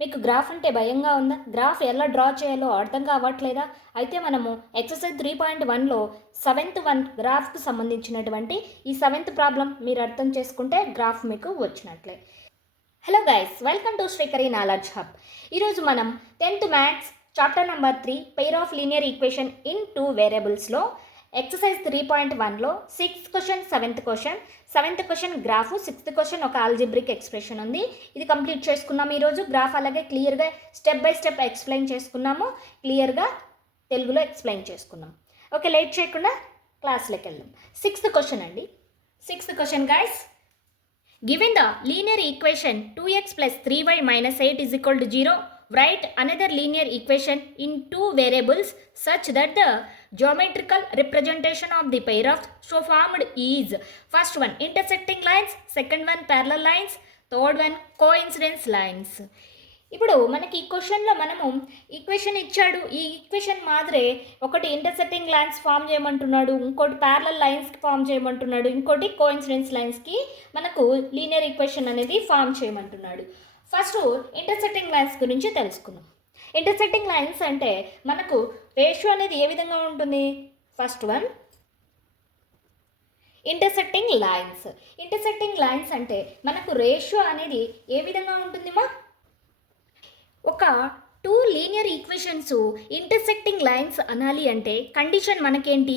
మీకు గ్రాఫ్ అంటే భయంగా ఉందా? గ్రాఫ్ ఎలా డ్రా చేయాలో అర్థం కావట్లేదా? అయితే మనము ఎక్సర్సైజ్ 3.1లో 7th గ్రాఫ్కి సంబంధించినటువంటి ఈ 7th ప్రాబ్లం మీరు అర్థం చేసుకుంటే గ్రాఫ్ మీకు వచ్చినట్లే. Hello guys, welcome to Srikari knowledge hub. ఈరోజు మనం 10th maths chapter number 3 pair of linear equation in 2 వేరియబుల్స్లో ఎక్సర్సైజ్ 3.1లో 6th question 7th question graph, 6th question ఒక ఆల్జిబ్రిక్ ఎక్స్ప్రెషన్ ఉంది. ఇది కంప్లీట్ చేసుకున్నాము ఈరోజు. గ్రాఫ్ అలాగే క్లియర్గా స్టెప్ బై స్టెప్ ఎక్స్ప్లెయిన్ చేసుకున్నాము, క్లియర్గా తెలుగులో ఎక్స్ప్లెయిన్ చేసుకున్నాం. ఓకే, లేట్ చేయకుండా క్లాస్లోకి వెళ్దాం. 6th క్వశ్చన్ అండి. 6th question guys, given the linear equation 2x plus 3y minus 8 is equal to 0, write another linear equation in 2 variables such that the geometrical representation of the pair of so formed is first one intersecting lines, second one parallel lines, third one coincidence lines. ఇప్పుడు మనకి ఈ క్వశ్చన్లో మనము equation ఇచ్చాడు. ఈ equation మాదిరే ఒకటి intersecting lines form చేయమంటున్నాడు, ఇంకోటి ప్యారలల్ లైన్స్కి ఫామ్ చేయమంటున్నాడు, ఇంకోటి కోఇన్సిడెన్స్ లైన్స్కి మనకు లీనియర్ ఈక్వేషన్ అనేది ఫామ్ చేయమంటున్నాడు. ఫస్ట్ ఇంటర్సెక్టింగ్ లైన్స్ గురించి తెలుసుకుందాం. ఇంటర్సెక్టింగ్ లైన్స్ అంటే మనకు రేషియో అనేది ఏ విధంగా ఉంటుంది? First one intersecting lines. Intersecting lines అంటే మనకు రేషియో అనేది ఏ విధంగా ఉంటుంది? ఒక 2 లీనియర్ ఈక్వేషన్స్ ఇంటర్సెక్టింగ్ లైన్స్ అనాలి అంటే కండిషన్ మనకేంటి?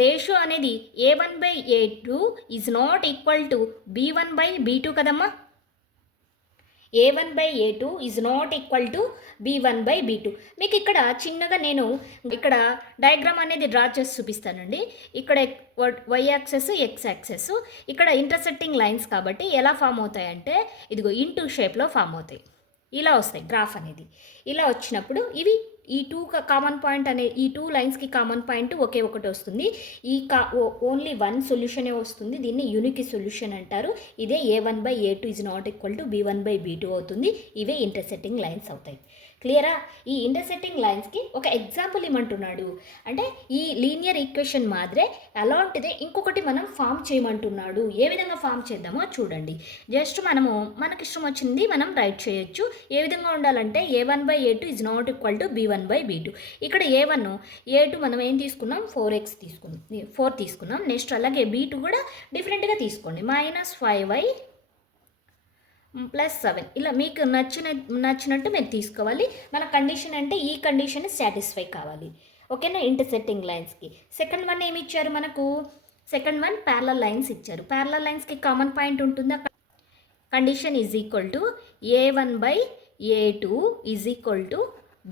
రేషియో అనేది a1/a2 is not equal to b1/b2 కదమ్మా. a1/a2 is not equal to b1/b2. మీకు ఇక్కడ చిన్నగా నేను ఇక్కడ డయాగ్రామ్ అనేది డ్రా చేసి చూపిస్తానండి. ఇక్కడ y యాక్సెస్, x యాక్సెస్, ఇక్కడ ఇంటర్సెక్టింగ్ లైన్స్ కాబట్టి ఎలా ఫామ్ అవుతాయంటే ఇదిగో ఇంటూ షేప్లో ఫామ్ అవుతాయి. ఇలా వస్తాయి గ్రాఫ్ అనేది. ఇలా వచ్చినప్పుడు ఇవి ఈ 2 కామన్ పాయింట్ అనే ఈ 2 లైన్స్కి కామన్ పాయింట్ ఒకే ఒకటి వస్తుంది. ఈ ఓన్లీ 1 సొల్యూషనే వస్తుంది. దీన్ని యూనిక్ సొల్యూషన్ అంటారు. ఇదే a1/a2 is not equal to b1/b2 అవుతుంది. ఇవే ఇంటర్సెక్టింగ్ లైన్స్ అవుతాయి. క్లియరా? ఈ ఇంటర్సెక్టింగ్ లైన్స్కి ఒక ఎగ్జాంపుల్ ఇవ్వమంటున్నాడు. అంటే ఈ లీనియర్ ఈక్వేషన్ మాదిరే అలాంటిదే ఇంకొకటి మనం ఫామ్ చేయమంటున్నాడు. ఏ విధంగా ఫామ్ చేద్దామో చూడండి. జస్ట్ మనకి ఇష్టం వచ్చింది మనం రైట్ చేయొచ్చు. ఏ విధంగా ఉండాలంటే a1/a2 is not equal to b1/b2. ఇక్కడ a1 మనం ఏం తీసుకున్నాం? 4 తీసుకున్నాం. నెక్స్ట్ అలాగే b2 కూడా డిఫరెంట్గా తీసుకోండి. -5y +7 ఇలా మీకు నచ్చినట్టు మీరు తీసుకోవాలి. మన కండిషన్ అంటే ఈ కండిషన్ సాటిస్ఫై కావాలి. ఓకేనా? ఇంటర్సెక్టింగ్ లైన్స్కి సెకండ్ వన్ ఏమి ఇచ్చారు మనకు? సెకండ్ వన్ ప్యారలల్ లైన్స్ ఇచ్చారు. ప్యారలల్ లైన్స్కి కామన్ పాయింట్ ఉంటుందా? Condition is equal to a1/a2 is equal to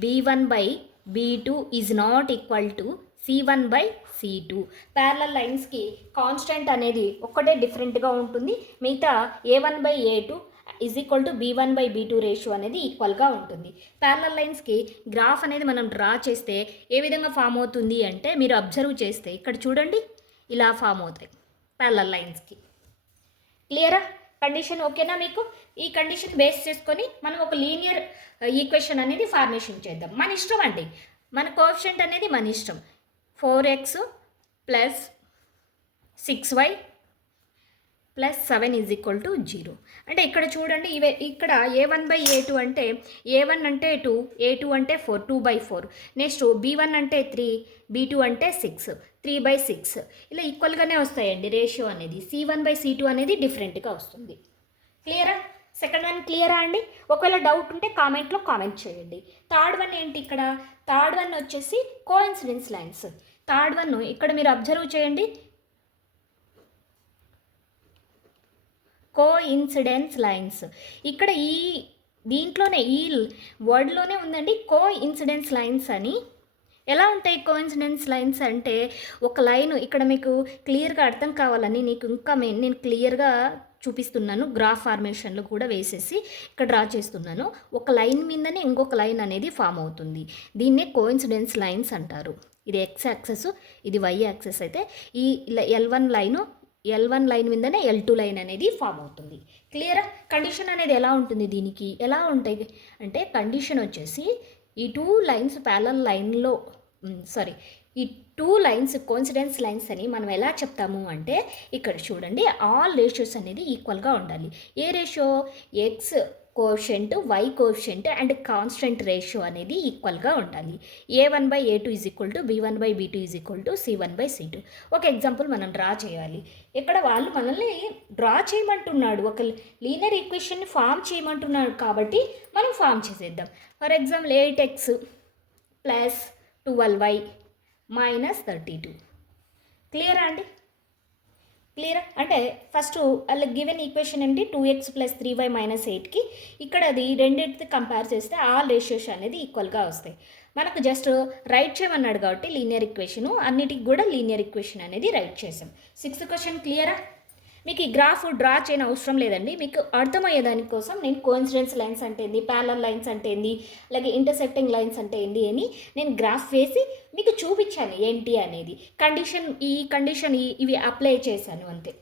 b1/b2 is not equal to c1/c2. Parallel లైన్స్కి కాన్స్టెంట్ అనేది ఒక్కటే డిఫరెంట్గా ఉంటుంది. మిగతా a1/a2 is equal to b1/b2 ratio అనేది ఈక్వల్గా ఉంటుంది. ప్యారలల్ లైన్స్కి గ్రాఫ్ అనేది మనం డ్రా చేస్తే ఏ విధంగా ఫామ్ అవుతుంది అంటే మీరు అబ్జర్వ్ చేస్తే ఇక్కడ చూడండి, ఇలా ఫామ్ అవుతాయి ప్యారలల్ లైన్స్కి. క్లియరా? కండిషన్ ఓకేనా మీకు? ఈ కండిషన్ బేస్ చేసుకొని మనం ఒక లీనియర్ ఈక్వేషన్ అనేది ఫార్మేషన్ చేద్దాం. మన ఇష్టం అండి, మన కోఎఫిషియంట్ అనేది మన ఇష్టం. 4x + 6y + 7 is equal to 0. అంటే ఇక్కడ చూడండి, ఇక్కడ a1/a2 అంటే a1 అంటే 2, a2 అంటే 4, 2/4. నెక్స్ట్ b1 అంటే 3, b2 అంటే 6, 3/6. ఇలా ఈక్వల్గానే వస్తాయండి రేషియో అనేది. c1/c2 అనేది డిఫరెంట్గా వస్తుంది. క్లియరా? సెకండ్ వన్ క్లియరా అండి? ఒకవేళ డౌట్ ఉంటే కామెంట్లో కామెంట్ చేయండి. థర్డ్ వన్ ఏంటి? ఇక్కడ థర్డ్ వన్ వచ్చేసి కోఇన్సిడెన్స్ లైన్స్. థర్డ్ వన్ ఇక్కడ మీరు అబ్జర్వ్ చేయండి, కోఇన్సిడెన్స్ లైన్స్. ఇక్కడ దీంట్లోనే ఈ వర్డ్లోనే ఉందండి కోఇన్సిడెన్స్ లైన్స్ అని. ఎలా ఉంటాయి కోఇన్సిడెన్స్ లైన్స్ అంటే ఒక లైన్ ఇక్కడ మీకు క్లియర్గా అర్థం కావాలని నేను క్లియర్గా చూపిస్తున్నాను. గ్రాఫ్ ఫార్మేషన్లో కూడా వేసేసి ఇక్కడ డ్రా చేస్తున్నాను. ఒక లైన్ మీదనే ఇంకొక లైన్ అనేది ఫామ్ అవుతుంది. దీన్నే కోఇన్సిడెన్స్ లైన్స్ అంటారు. ఇది x యాక్సెస్, ఇది y యాక్సెస్. అయితే ఈ L1 లైన్ మీదనే L2 లైన్ అనేది ఫామ్ అవుతుంది. క్లియరా? కండిషన్ అనేది ఎలా ఉంటుంది? దీనికి ఎలా ఉంటాయి అంటే కండిషన్ వచ్చేసి ఈ 2 లైన్స్ ప్యారలల్ లైన్లో ఈ 2 లైన్స్ కోఇన్సిడెన్స్ లైన్స్ అని మనం ఎలా చెప్తాము అంటే ఇక్కడ చూడండి, ఆల్ రేషియోస్ అనేది ఈక్వల్గా ఉండాలి. ఏ ratio? x quotient, y quotient and constant ratio అనేది ఈక్వల్గా ఉండాలి. A1/A2 = B1/B2 = C1/C2. ఒక ఎగ్జాంపుల్ మనం డ్రా చేయాలి. ఇక్కడ వాళ్ళు మనల్ని డ్రా చేయమంటున్నాడు, ఒక లీనియర్ ఈక్వేషన్ని ఫామ్ చేయమంటున్నాడు కాబట్టి మనం ఫామ్ చేసేద్దాం. For example 8x + 12y - 32. క్లియరా అండి? క్లియరా? అంటే ఫస్ట్ వాళ్ళ గివెన్ ఈక్వేషన్ ఏంటి, 2x + 3y - 8కి ఇక్కడ అది రెండింటితో కంపేర్ చేస్తే ఆల్ రేషియోస్ అనేది ఈక్వల్గా వస్తాయి. మనకు జస్ట్ రైట్ చేయమన్నాడు కాబట్టి లీనియర్ ఈక్వేషను అన్నిటికి కూడా లీనియర్ ఈక్వేషన్ అనేది రైట్ చేసాం. 6th క్వశ్చన్ క్లియరా? మీకు ఈ గ్రాఫ్ డ్రా చేయని అవసరం లేదండి. మీకు అర్థమయ్యే దానికోసం నేను కోఇన్సిడెన్స్ లైన్స్ అంటే ఏంది, ప్యారలల్ లైన్స్ అంటే ఏంది, అలాగే ఇంటర్సెక్టింగ్ లైన్స్ అంటే ఏంది అని నేను గ్రాఫ్ వేసి మీకు చూపించాను ఏంటి అనేది. ఈ కండిషన్ ఇవి అప్లై చేశాను అంతే.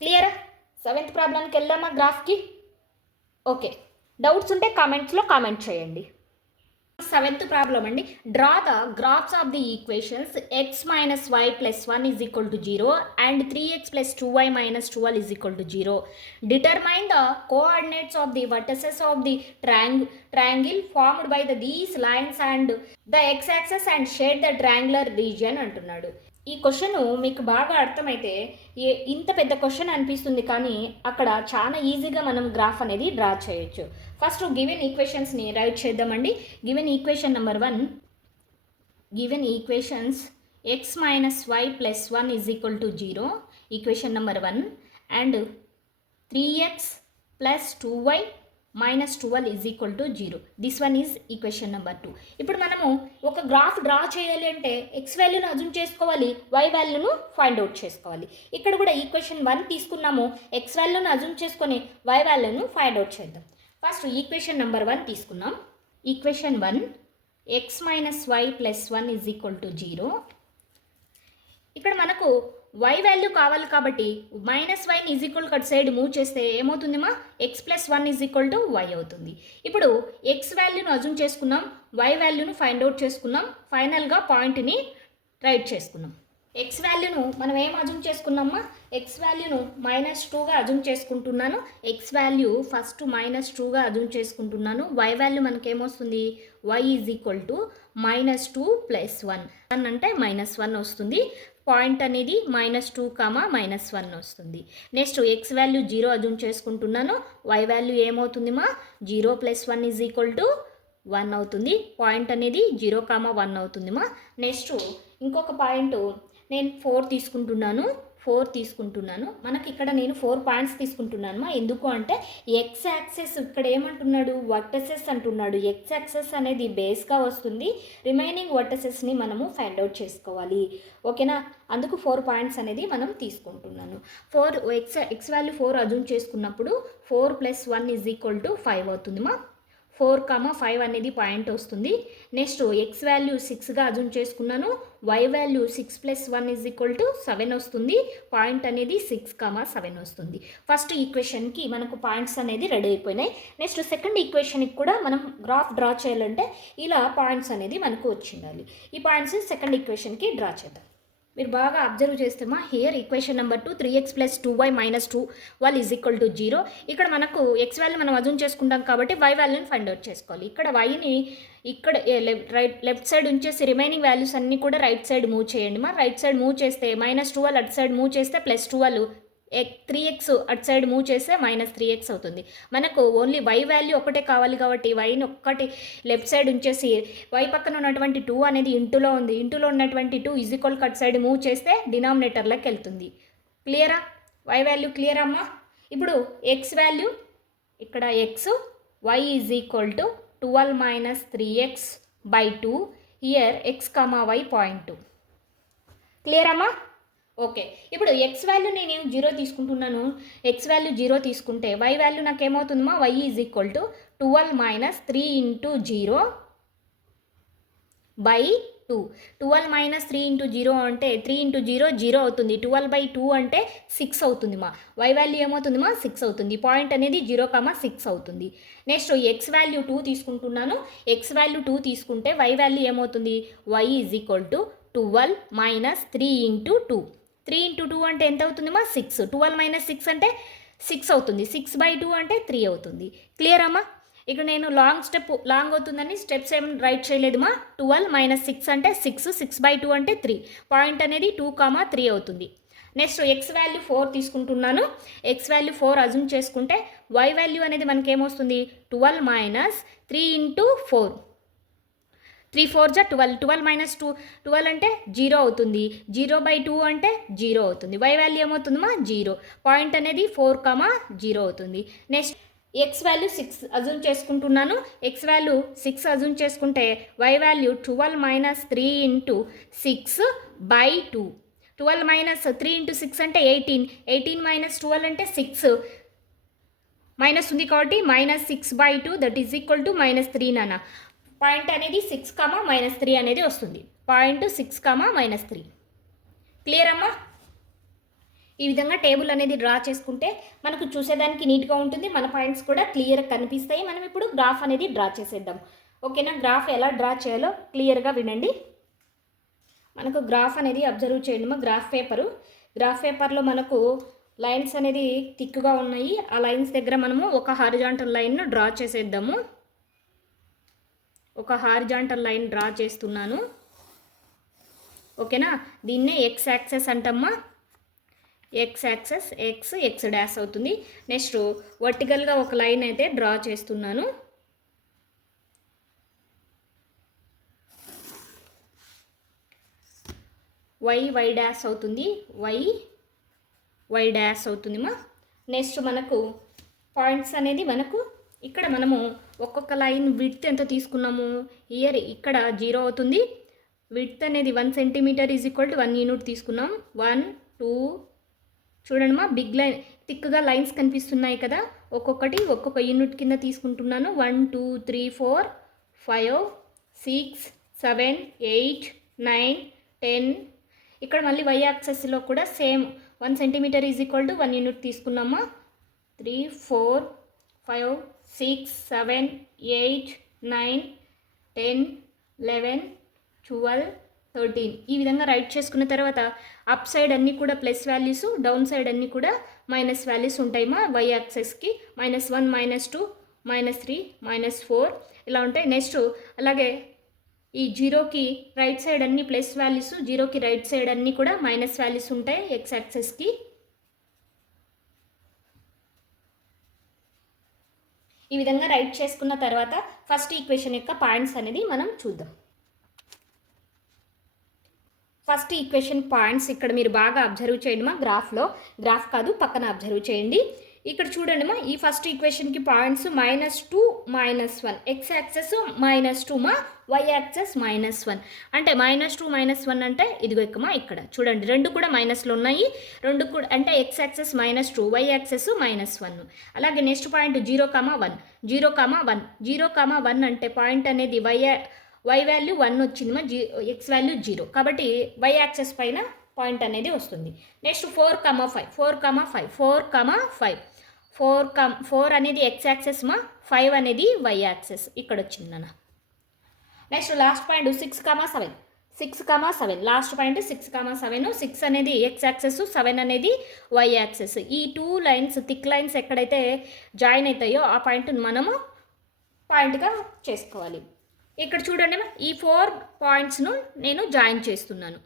క్లియరా? 7th ప్రాబ్లంకి వెళ్దామా గ్రాఫ్కి? ఓకే, డౌట్స్ ఉంటే కామెంట్స్లో కామెంట్ చేయండి. 7th ప్రాబ్లం అండి. Draw the graphs of the equations x - y + 1 = 0 and 3x + 2y - 12 = 0. Determine the coordinates of the vertices of the triangle formed by these lines and the x-axis and shade the triangular region అంటున్నాడు. ఈ question మీకు బాగా అర్థమైతే ఇంత పెద్ద question అనిపిస్తుంది, కానీ అక్కడ చాలా ఈజీగా మనం గ్రాఫ్ అనేది డ్రా చేయొచ్చు. ఫస్ట్ గివెన్ ఈక్వేషన్స్ని రైట్ చేద్దామండి. Given equation number 1, given equations x - y + 1 = 0, equation number 1, and 3x + 2y - 12 = 0. This one is equation number 2. ఇప్పుడు మనము ఒక గ్రాఫ్ డ్రా చేయాలి అంటే ఎక్స్ వాల్యూను అజ్యూమ్ చేసుకోవాలి, వై వాల్యూను ఫైండ్ అవుట్ చేసుకోవాలి. ఇక్కడ కూడా ఈక్వేషన్ 1 తీసుకున్నాము, ఎక్స్ వాల్యూను అజ్యూమ్ చేసుకొని వై వాల్యూను ఫైండ్ అవుట్ చేద్దాం. ఫస్ట్ ఈక్వేషన్ నెంబర్ 1 తీసుకున్నాం. Equation 1, x - y + 1 = 0. ఇక్కడ మనకు y వాల్యూ కావాలి కాబట్టి -y అటు సైడ్ మూవ్ చేస్తే ఏమవుతుందిమా, x + 1 = y అవుతుంది. ఇప్పుడు x వాల్యూను అజ్యూమ్ చేసుకున్నాం, y వాల్యూను ఫైండ్ అవుట్ చేసుకున్నాం, ఫైనల్గా పాయింట్ని రైట్ చేసుకున్నాం. x వాల్యూను మనం ఏం అజ్యూమ్ చేసుకున్నామా, x వాల్యూను -2గా అజ్యూమ్ చేసుకుంటున్నాను. x వాల్యూ ఫస్ట్ -2గా అజ్యూమ్ చేసుకుంటున్నాను. y వాల్యూ మనకేమొస్తుంది, y = -2 + 1 అంటే -1 వస్తుంది. పాయింట్ అనేది -2, -1 వస్తుంది. నెక్స్ట్ x వాల్యూ 0 అజ్యూమ్ చేసుకుంటున్నాను. y వాల్యూ ఏమవుతుందిమా, 0 + 1 = 1 అవుతుంది. పాయింట్ అనేది 0, 1 అవుతుందిమా. నెక్స్ట్ ఇంకొక పాయింట్ నేను 4 తీసుకుంటున్నాను. మనకి ఇక్కడ నేను 4 పాయింట్స్ తీసుకుంటున్నాను. ఎందుకు అంటే ఎక్స్ యాక్సెస్ ఇక్కడ ఏమంటున్నాడు, వర్టసెస్ అంటున్నాడు. ఎక్స్ యాక్సెస్ అనేది బేస్గా వస్తుంది, రిమైనింగ్ వర్టసెస్ని మనము ఫైండ్ అవుట్ చేసుకోవాలి. ఓకేనా? అందుకు 4 పాయింట్స్ అనేది మనం తీసుకుంటున్నాను. ఎక్స్ వాల్యూ 4 అజ్యూమ్ చేసుకున్నప్పుడు 4 + 1 = 5 అవుతుందిమా. 4, 5 అనేది పాయింట్ వస్తుంది. నెక్స్ట్ ఎక్స్ వాల్యూ 6గా అజ్యూమ్ చేసుకున్నాను. y వాల్యూ 6 + 1 = 7 వస్తుంది. పాయింట్ అనేది 6, 7 వస్తుంది. ఫస్ట్ ఈక్వేషన్కి మనకు పాయింట్స్ అనేది రెడీ అయిపోయినాయి. నెక్స్ట్ సెకండ్ ఈక్వేషన్కి కూడా మనం గ్రాఫ్ డ్రా చేయాలంటే ఇలా పాయింట్స్ అనేది మనకు వచ్చిండాలి. ఈ పాయింట్స్ సెకండ్ ఈక్వేషన్కి డ్రా చేద్దాం. మీరు బాగా అబ్జర్వ్ చేస్తేమా, here equation number 2, 3x + 2y - 12 = 0. ఇక్కడ మనకు ఎక్స్ వాల్యూ మనం అజ్యూమ్ చేసుకుంటాం కాబట్టి వై వాల్యూని ఫైండ్ అవుట్ చేసుకోవాలి. ఇక్కడ వైని ఇక్కడ లెఫ్ట్ సైడ్ ఉంచేసి రిమైనింగ్ వాల్యూస్ అన్నీ కూడా రైట్ సైడ్ మూవ్ చేయండి. రైట్ సైడ్ మూవ్ చేస్తే -12 అటు సైడ్ మూవ్ చేస్తే +12, 3x అటు సైడ్ మూవ్ చేస్తే -3x అవుతుంది. మనకు ఓన్లీ వై వాల్యూ ఒకటే కావాలి కాబట్టి వైని ఒక్కటి లెఫ్ట్ సైడ్ ఉంచేసి వై పక్కన ఉన్నటువంటి 2 అనేది ఇంటూలో ఉంది. ఇంటూలో ఉన్నటువంటి 2 = అటు సైడ్ మూవ్ చేస్తే డినామినేటర్లోకి వెళ్తుంది. క్లియరా? వై వాల్యూ క్లియర్ అమ్మా. ఇప్పుడు ఎక్స్ వాల్యూ ఇక్కడ x, y = 12 - 3x/2. Here x, y point. Clear అమ్మా? ఓకే. ఇప్పుడు ఎక్స్ వాల్యూ నేను 0 తీసుకుంటున్నాను. ఎక్స్ వాల్యూ 0 తీసుకుంటే వై వాల్యూ నాకు ఏమవుతుందమ్మా, y = 12 - 3 × 0/2. 12 - 3 × 0 అంటే 3 × 0 0 అవుతుంది. 12/2 అంటే 6 అవుతుందిమా. వై వాల్యూ ఏమవుతుందిమా, 6 అవుతుంది. పాయింట్ అనేది 0, 6 అవుతుంది. నెక్స్ట్ ఎక్స్ వాల్యూ 2 తీసుకుంటున్నాను. ఎక్స్ వాల్యూ 2 తీసుకుంటే వై వాల్యూ ఏమవుతుంది, y = 12 - 3 × 2. 3 × 2 అంటే ఎంత అవుతుందిమా, 6. 12 - 6 అంటే 6 అవుతుంది. 6/2 అంటే 3 అవుతుంది. క్లియర్ అమ్మా? ఇక్కడ నేను లాంగ్ అవుతుందని స్టెప్స్ ఏం రైట్ చేయలేదుమా. 12 - 6 అంటే 6, 6/2 అంటే 3. పాయింట్ అనేది 2, 3 అవుతుంది. నెక్స్ట్ ఎక్స్ వాల్యూ 4 తీసుకుంటున్నాను. ఎక్స్ వాల్యూ 4 అజ్యూమ్ చేసుకుంటే వై వాల్యూ అనేది మనకి ఏమొస్తుంది? 12 - 3 × 4. 3 4 జా 12. 12 - 2 12 అంటే 0 అవుతుంది. 0/2 అంటే 0 అవుతుంది. Y value ఏమవుతుందమ్మా? 0. పాయింట్ అనేది 4, 0 అవుతుంది. నెక్స్ట్ ఎక్స్ వాల్యూ 6 అజ్యూమ్ చేసుకుంటున్నాను. ఎక్స్ వాల్యూ 6 అజ్యూమ్ చేసుకుంటే వై వాల్యూ 12 - 3 × 6/2. 12 - 3 × 6 అంటే 18. 18 - 12 అంటే 6. మైనస్ ఉంది కాబట్టి -6/2 దట్ ఈజ్ ఈక్వల్ టు -3 నాన్న. పాయింట్ అనేది 6, -3 అనేది వస్తుంది. పాయింట్ 6, -3. క్లియర్ అమ్మా? ఈ విధంగా టేబుల్ అనేది డ్రా చేసుకుంటే మనకు చూసేదానికి నీట్గా ఉంటుంది. మన పాయింట్స్ కూడా క్లియర్గా కనిపిస్తాయి. మనం ఇప్పుడు గ్రాఫ్ అనేది డ్రా చేసేద్దాం. ఓకేనా? గ్రాఫ్ ఎలా డ్రా చేయాలో క్లియర్గా వినండి. మనకు గ్రాఫ్ అనేది అబ్జర్వ్ చేయండి. గ్రాఫ్ పేపర్లో మనకు లైన్స్ అనేది థిక్గా ఉన్నాయి. ఆ లైన్స్ దగ్గర మనము ఒక హారిజాంటల్ లైన్ను డ్రా చేసేద్దాము. ఒక హారిజాంటల్ లైన్ డ్రా చేస్తున్నాను. ఓకేనా? దీన్నే ఎక్స్ యాక్సెస్ అంటమ్మా. ఎక్స్ యాక్సెస్ ఎక్స్ డాష్ అవుతుంది. నెక్స్ట్ వర్టికల్గా ఒక లైన్ అయితే డ్రా చేస్తున్నాను. వై డాష్ అవుతుంది. వై డాష్ అవుతుందిమా. నెక్స్ట్ మనకు పాయింట్స్ అనేది మనకు ఇక్కడ మనము ఒక్కొక్క లైన్ విడ్త్ ఎంత తీసుకున్నాము? ఇక్కడ 0 అవుతుంది. విడ్త్ అనేది 1 centimetre is equal to 1 unit తీసుకున్నాం. 1 2 చూడండి మా బిగ్ లైన్ థిక్గా లైన్స్ కనిపిస్తున్నాయి కదా, ఒక్కొక్క యూనిట్ కింద తీసుకుంటున్నాను. 1 2 3 4 5 6 7 8 9 10. ఇక్కడ మళ్ళీ వై యాక్సెస్లో కూడా same 1 centimetre is equal to 1 unit తీసుకున్నామా. 3 4 5 6 7 8 9 10 11 12 13. ఈ విధంగా రైట్ చేసుకున్న తర్వాత అప్ సైడ్ అన్నీ కూడా ప్లస్ వాల్యూస్, డౌన్ సైడ్ అన్నీ కూడా మైనస్ వాల్యూస్ ఉంటాయమ్మా. వై యాక్సెస్కి -1 -2 -3 -4 ఇలా ఉంటాయి. నెక్స్ట్ అలాగే ఈ 0కి రైట్ సైడ్ అన్ని ప్లస్ వాల్యూస్, 0కి రైట్ సైడ్ అన్నీ కూడా మైనస్ వాల్యూస్ ఉంటాయి ఎక్స్ యాక్సెస్కి. ఈ విధంగా రైట్ చేసుకున్న తర్వాత ఫస్ట్ ఈక్వేషన్ యొక్క పాయింట్స్ అనేది మనం చూద్దాం. ఫస్ట్ ఈక్వేషన్ పాయింట్స్ ఇక్కడ మీరు బాగా అబ్జర్వ్ చేయండి మా. గ్రాఫ్ కాదు, పక్కన అబ్జర్వ్ చేయండి. ఇక్కడ చూడండి మా, ఈ ఫస్ట్ ఈక్వేషన్కి పాయింట్స్ -2 -1. ఎక్స్ యాక్సెస్ -2 మా, వై యాక్సెస్ -1. అంటే -2 -1 అంటే ఇదిగో ఎక్కమా ఇక్కడ చూడండి, రెండు కూడా మైనస్లో ఉన్నాయి. రెండు కూడా అంటే ఎక్స్ యాక్సెస్ -2, వై యాక్సెస్ -1. అలాగే నెక్స్ట్ పాయింట్ 0, 1 0, 1 అంటే పాయింట్ అనేది వై వాల్యూ 1 వచ్చింది మా, ఎక్స్ వాల్యూ 0 కాబట్టి వై యాక్సెస్ పైన పాయింట్ అనేది వస్తుంది. నెక్స్ట్ 4, 5 4 అనేది ఎక్స్ యాక్సెస్ మా, 5 అనేది వై యాక్సెస్ ఇక్కడ వచ్చింది నాన్న. Next last point 6, 7 last point 6, 7. 6 అనేది ఎక్స్ యాక్సెస్, 7 అనేది వై యాక్సెస్. ఈ 2 లైన్స్ థిక్ లైన్స్ ఎక్కడైతే జాయిన్ అవుతాయో ఆ పాయింట్ మనము పాయింట్గా చేసుకోవాలి. ఇక్కడ చూడండి ఈ 4 పాయింట్స్ను నేను జాయిన్ చేస్తున్నాను.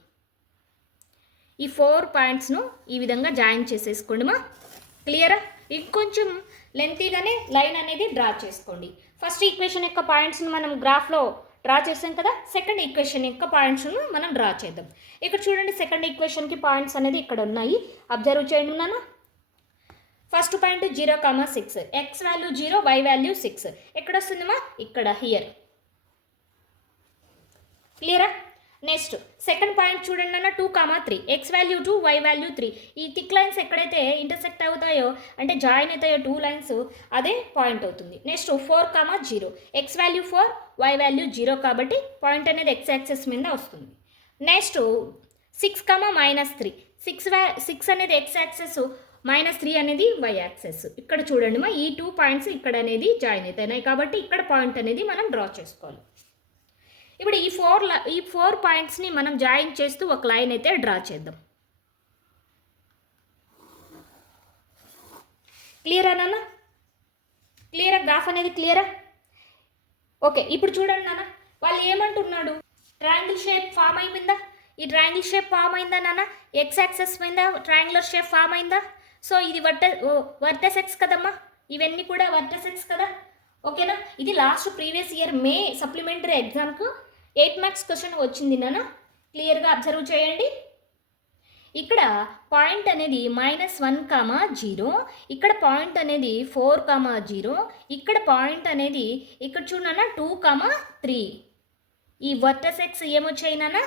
ఈ 4 పాయింట్స్ను ఈ విధంగా జాయిన్ చేసేసుకోండి మా. క్లియరా? ఇంకొంచెం లెంతీగానే లైన్ అనేది డ్రా చేసుకోండి. ఫస్ట్ ఈక్వేషన్ యొక్క పాయింట్స్ను మనం గ్రాఫ్లో డ్రా చేసాం కదా, సెకండ్ ఈక్వేషన్ యొక్క పాయింట్స్ను మనం డ్రా చేద్దాం. ఇక్కడ చూడండి సెకండ్ ఈక్వేషన్కి పాయింట్స్ అనేది ఇక్కడ ఉన్నాయి, అబ్జర్వ్ చేయండి నాన్న. First point 0, 6 x value 0, y value 6 ఎక్కడ వస్తుందమ్మా? ఇక్కడ హియర్. క్లియరా? నెక్స్ట్ సెకండ్ పాయింట్ చూడండి అన్న 2, 3 ఎక్స్ వాల్యూ 2, వై వాల్యూ 3. ఈ థిక్ లైన్స్ ఎక్కడైతే ఇంటర్సెక్ట్ అవుతాయో అంటే జాయిన్ అవుతాయో 2 లైన్స్ అదే పాయింట్ అవుతుంది. Next 4, 0 x value 4, y value 0 కాబట్టి పాయింట్ అనేది ఎక్స్ యాక్సెస్ మీద వస్తుంది. నెక్స్ట్ 6, -3 అనేది ఎక్స్ యాక్సెస్, -3 అనేది వై యాక్సెస్. ఇక్కడ చూడండి మా, ఈ 2 పాయింట్స్ ఇక్కడ అనేది జాయిన్ అవుతున్నాయి కాబట్టి ఇక్కడ పాయింట్ అనేది మనం డ్రా చేసుకోవాలి. ఇప్పుడు ఈ 4 పాయింట్స్ని మనం జాయిన్ చేస్తూ ఒక లైన్ అయితే డ్రా చేద్దాం. క్లియరా నాన్న? క్లియరా? గ్రాఫ్ అనేది క్లియరా? ఓకే, ఇప్పుడు చూడండి నాన్న, వాళ్ళు ఏమంటున్నాడు, ట్రయాంగిల్ షేప్ ఫామ్ అయిపోయిందా? ఈ ట్రయాంగిల్ షేప్ ఫామ్ అయిందా నాన్న? ఎక్స్ యాక్సెస్ మీద ట్రయాంగులర్ షేప్ ఫామ్ అయిందా? సో ఇది వర్టెసెక్స్ కదమ్మా, ఇవన్నీ కూడా వర్టెసెక్స్ కదా. ఓకేనా? ఇది last previous year May supplementary ఎగ్జామ్కు 8 మార్క్స్ క్వశ్చన్ వచ్చింది నాన్న. క్లియర్గా అబ్జర్వ్ చేయండి. ఇక్కడ పాయింట్ అనేది -1,0, ఇక్కడ పాయింట్ అనేది 4,0, ఇక్కడ పాయింట్ అనేది ఇక్కడ చూడన్నా 2,3. ఈ వర్టెసెక్స్ ఏమొచ్చాయి నాన్న?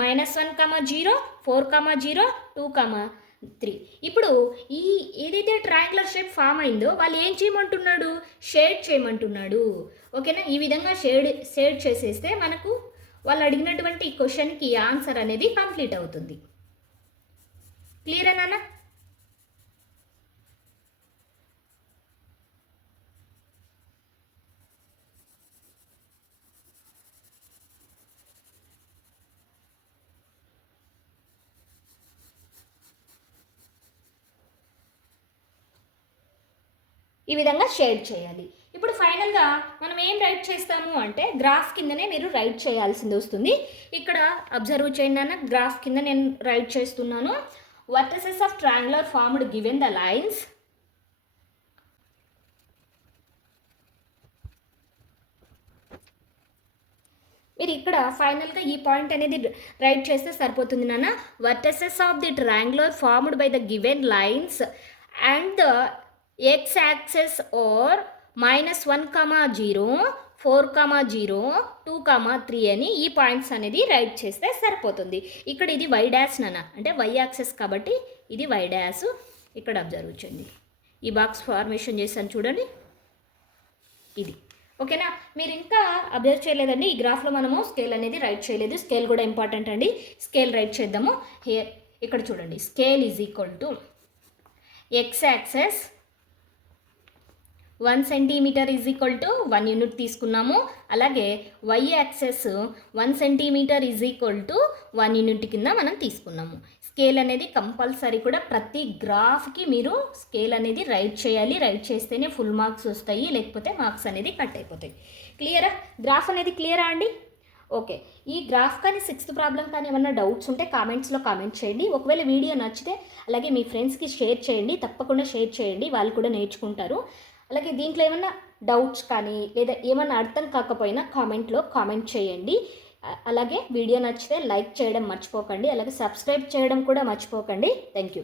-1,0, 4,0, 2,3. ఇప్పుడు ఈ ఏదైతే ట్రయాంగులర్ షేప్ ఫామ్ అయిందో వాళ్ళు ఏం చేయమంటున్నాడు? షేడ్ చేయమంటున్నాడు. ఓకేనా? ఈ విధంగా షేడ్ చేసేస్తే మనకు వాళ్ళు అడిగినటువంటి ఈ క్వశ్చన్కి ఆన్సర్ అనేది కంప్లీట్ అవుతుంది. క్లియరా నాన్న? ఈ విధంగా షేడ్ చేయాలి. ఇప్పుడు ఫైనల్గా మనం ఏం రైట్ చేస్తాము అంటే గ్రాఫ్ కిందనే మీరు రైట్ చేయాల్సింది వస్తుంది. ఇక్కడ అబ్జర్వ్ చేయండి అన్న, గ్రాఫ్ కింద నేను రైట్ చేస్తున్నాను. Vertices of triangular formed given the lines. మీరు ఇక్కడ ఫైనల్గా ఈ పాయింట్ అనేది రైట్ చేస్తే సరిపోతుంది నాన్న. Vertices of the triangular formed by the given lines and the X axis are -1,0, 4,0, 2,3 అని ఈ పాయింట్స్ అనేది రైట్ చేస్తే సరిపోతుంది. ఇక్కడ ఇది వై డాష్ నాన్న, అంటే వై యాక్సెస్ కాబట్టి ఇది వై డాష్. ఇక్కడ అబ్జర్వ్ చేయండి, ఈ బాక్స్ ఫార్మేషన్ చేశాను చూడండి, ఇది. ఓకేనా? మీరు ఇంకా అబ్జర్వ్ చేయలేదండి, ఈ గ్రాఫ్లో మనము స్కేల్ అనేది రైట్ చేయలేదు. స్కేల్ కూడా ఇంపార్టెంట్ అండి, స్కేల్ రైట్ చేద్దాము. ఇక్కడ చూడండి, scale is equal to x axis 1 centimetre is equal to 1 unit తీసుకున్నాము. అలాగే y axis 1 centimetre is equal to 1 unit కింద మనం తీసుకున్నాము. స్కేల్ అనేది కంపల్సరీ కూడా ప్రతి గ్రాఫ్కి మీరు స్కేల్ అనేది రైట్ చేయాలి. రైట్ చేస్తేనే ఫుల్ మార్క్స్ వస్తాయి, లేకపోతే మార్క్స్ అనేది కట్ అయిపోతాయి. క్లియరా? గ్రాఫ్ అనేది క్లియరా అండి? ఓకే, ఈ గ్రాఫ్ కానీ 6th ప్రాబ్లం కానీ ఏమన్నా డౌట్స్ ఉంటే కామెంట్స్లో కామెంట్ చేయండి. ఒకవేళ వీడియో నచ్చితే అలాగే మీ ఫ్రెండ్స్కి షేర్ చేయండి, తప్పకుండా షేర్ చేయండి, వాళ్ళు కూడా నేర్చుకుంటారు. అలాగే దీంట్లో ఏమన్నా డౌట్స్ కానీ లేదా ఏమన్నా అర్థం కాకపోయినా కామెంట్లో కామెంట్ చేయండి. అలాగే వీడియో నచ్చితే లైక్ చేయడం మర్చిపోకండి, అలాగే సబ్స్క్రైబ్ చేయడం కూడా మర్చిపోకండి. Thank you.